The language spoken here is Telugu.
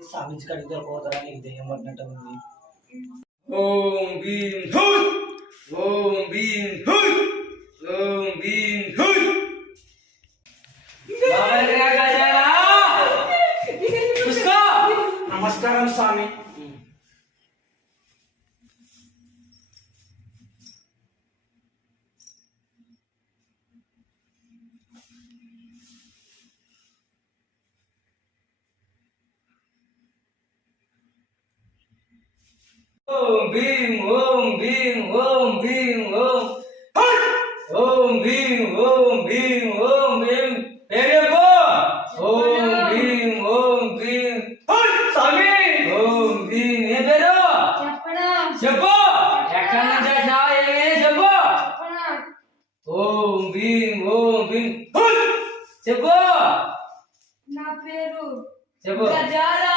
సామించి కడిగి దొరకపోతారా నీకు దెయ్యం పట్టినట్టు ఉంది. ఓం భీం హుయ్ ఓం భీం హుయ్ ఓం భీం హుయ్ నమస్కారం స్వామి. ఓం భీం ఓం భీం ఓం భీం ఓం హుయ్ ఓం భీం ఓం భీం ఓం భీం